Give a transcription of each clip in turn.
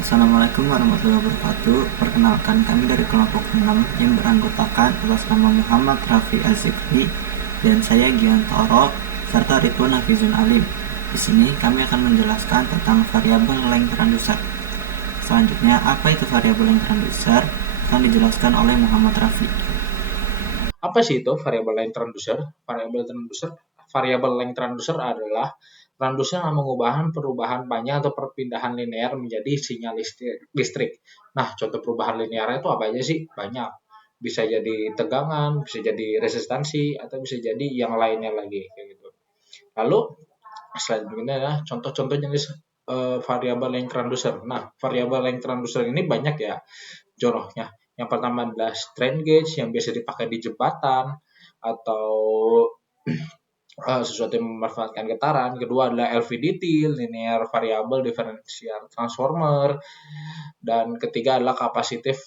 Assalamualaikum warahmatullahi wabarakatuh. Perkenalkan, kami dari kelompok 6 yang beranggotakan atas nama Muhammad Rafi Azikri dan saya Giantoro serta Ridwan Hafizun Alim. Di sini kami akan menjelaskan tentang variabel length transducer. Selanjutnya, apa itu variabel length transducer? Akan dijelaskan oleh Muhammad Rafi. Apa sih itu variabel length transducer? Variabel length transducer adalah transducer yang mengubah perubahan panjang atau perpindahan linear menjadi sinyal listrik. Nah, contoh perubahan linear itu apa aja sih? Banyak. Bisa jadi tegangan, bisa jadi resistansi, atau bisa jadi yang lainnya lagi kayak gitu. Lalu selanjutnya adalah contoh-contoh jenis variabel length transducer. Nah, variabel length transducer ini banyak ya contohnya. Yang pertama adalah strain gauge yang biasa dipakai di jembatan atau sesuatu yang memanfaatkan getaran. Kedua adalah LVDT, linear variable differential transformer. Dan ketiga adalah capacitive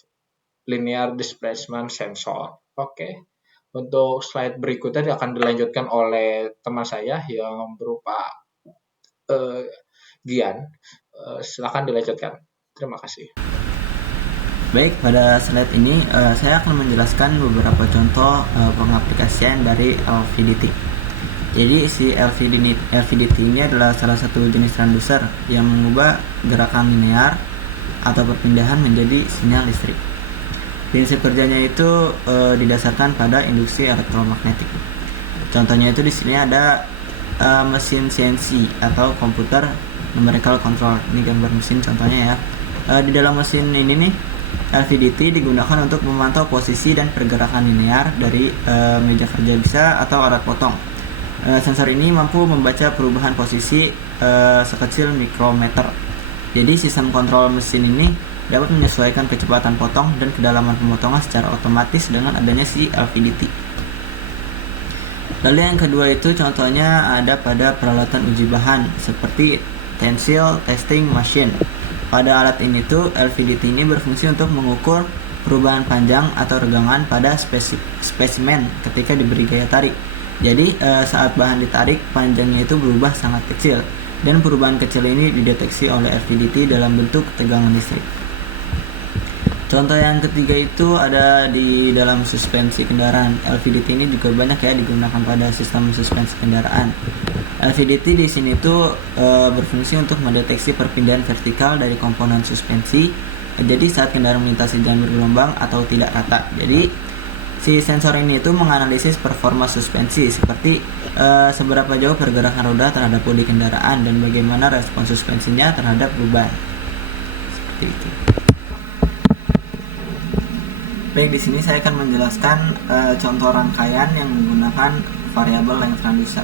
linear displacement sensor. Oke. Untuk slide berikutnya akan dilanjutkan oleh teman saya yang berupa Gian. Silakan dilanjutkan. Terima kasih. Baik, pada slide ini saya akan menjelaskan beberapa contoh pengaplikasian dari LVDT. Jadi si LVDT ini adalah salah satu jenis transducer yang mengubah gerakan linear atau perpindahan menjadi sinyal listrik. Prinsip kerjanya itu didasarkan pada induksi elektromagnetik. Contohnya itu di sini ada mesin CNC atau komputer numerical control. Ini gambar mesin contohnya ya. Di dalam mesin ini nih, LVDT digunakan untuk memantau posisi dan pergerakan linear dari meja kerja bisa atau alat potong. Sensor ini mampu membaca perubahan posisi sekecil mikrometer. Jadi sistem kontrol mesin ini dapat menyesuaikan kecepatan potong dan kedalaman pemotongan secara otomatis dengan adanya si LVDT. Lalu yang kedua itu contohnya ada pada peralatan uji bahan seperti tensile testing machine. Pada alat ini tuh LVDT ini berfungsi untuk mengukur perubahan panjang atau regangan pada spesimen ketika diberi gaya tarik. Jadi saat bahan ditarik, panjangnya itu berubah sangat kecil dan perubahan kecil ini dideteksi oleh LVDT dalam bentuk tegangan listrik. Contoh yang ketiga itu ada di dalam suspensi kendaraan. LVDT ini juga banyak ya digunakan pada sistem suspensi kendaraan. LVDT di sini tuh berfungsi untuk mendeteksi perpindahan vertikal dari komponen suspensi. Jadi saat kendaraan melintasi jalan bergelombang atau tidak rata. Jadi si sensor ini itu menganalisis performa suspensi seperti seberapa jauh pergerakan roda terhadap bodi kendaraan dan bagaimana respons suspensinya terhadap beban. Seperti itu. Baik, di sini saya akan menjelaskan contoh rangkaian yang menggunakan variabel length transducer.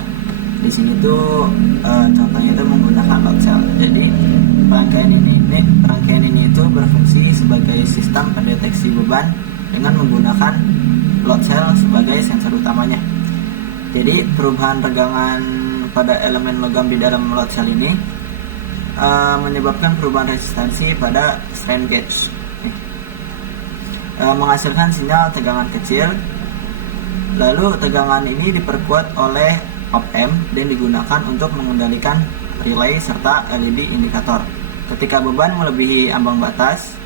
Di sini tuh contohnya itu menggunakan load cell. Jadi rangkaian ini itu berfungsi sebagai sistem pendeteksi beban dengan menggunakan load cell sebagai sensor utamanya. Jadi perubahan regangan pada elemen logam di dalam load cell ini menyebabkan perubahan resistansi pada strain gauge, menghasilkan sinyal tegangan kecil. Lalu tegangan ini diperkuat oleh op-amp dan digunakan untuk mengendalikan relay serta LED indikator. Ketika beban melebihi ambang batas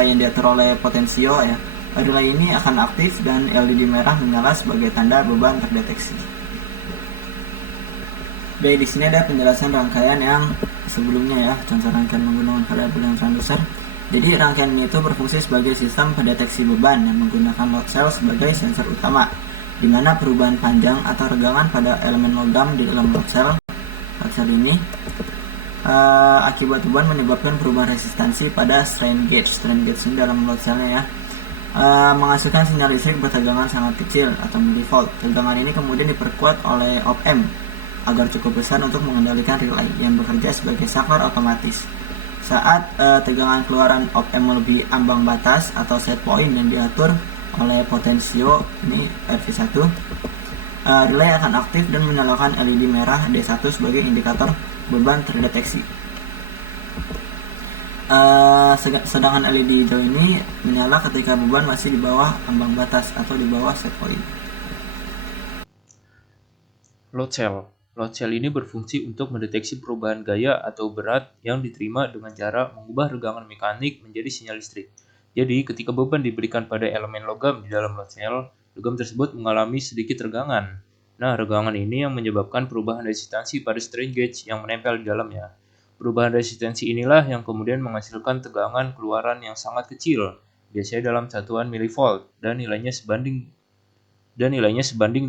yang diatur oleh potensio ya, relay ini akan aktif dan LED merah menyala sebagai tanda beban terdeteksi. Baik, di sini ada penjelasan rangkaian yang sebelumnya ya, contoh rangkaian menggunakan variabel length transducer. Jadi rangkaian ini itu berfungsi sebagai sistem pendeteksi beban yang menggunakan load cell sebagai sensor utama, di mana perubahan panjang atau regangan pada elemen logam di dalam load cell ini akibat beban menyebabkan perubahan resistansi pada strain gauge ini dalam load cellnya ya. Menghasilkan sinyal listrik bertegangan sangat kecil atau millivolt. Tegangan ini kemudian diperkuat oleh op-amp agar cukup besar untuk mengendalikan relay yang bekerja sebagai saklar otomatis. Saat tegangan keluaran op-amp melebihi ambang batas atau set point yang diatur oleh potensio ini RV1, relay akan aktif dan menyalakan LED merah D1 sebagai indikator beban terdeteksi. Sedangkan LED hijau ini menyala ketika beban masih di bawah ambang batas atau di bawah set point. Load cell. Load cell ini berfungsi untuk mendeteksi perubahan gaya atau berat yang diterima dengan cara mengubah regangan mekanik menjadi sinyal listrik. Jadi, ketika beban diberikan pada elemen logam di dalam load cell, logam tersebut mengalami sedikit regangan. Nah, regangan ini yang menyebabkan perubahan resistansi pada strain gauge yang menempel di dalamnya. Perubahan resistansi inilah yang kemudian menghasilkan tegangan keluaran yang sangat kecil, biasanya dalam satuan milivolt, dan nilainya sebanding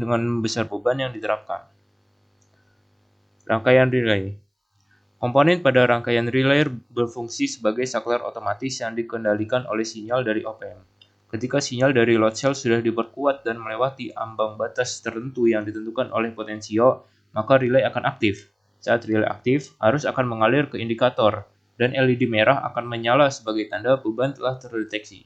dengan besar beban yang diterapkan. Rangkaian relay. Komponen pada rangkaian relay berfungsi sebagai saklar otomatis yang dikendalikan oleh sinyal dari op-amp. Ketika sinyal dari load cell sudah diperkuat dan melewati ambang batas tertentu yang ditentukan oleh potensio, maka relay akan aktif. Saat relay aktif, arus akan mengalir ke indikator, dan LED merah akan menyala sebagai tanda beban telah terdeteksi.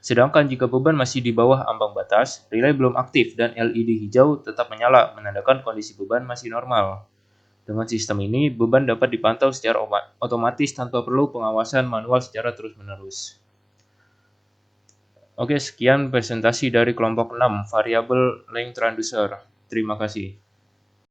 Sedangkan jika beban masih di bawah ambang batas, relay belum aktif dan LED hijau tetap menyala, menandakan kondisi beban masih normal. Dengan sistem ini, beban dapat dipantau secara otomatis tanpa perlu pengawasan manual secara terus-menerus. Oke, sekian presentasi dari kelompok 6, Variable Length Transducer. Terima kasih.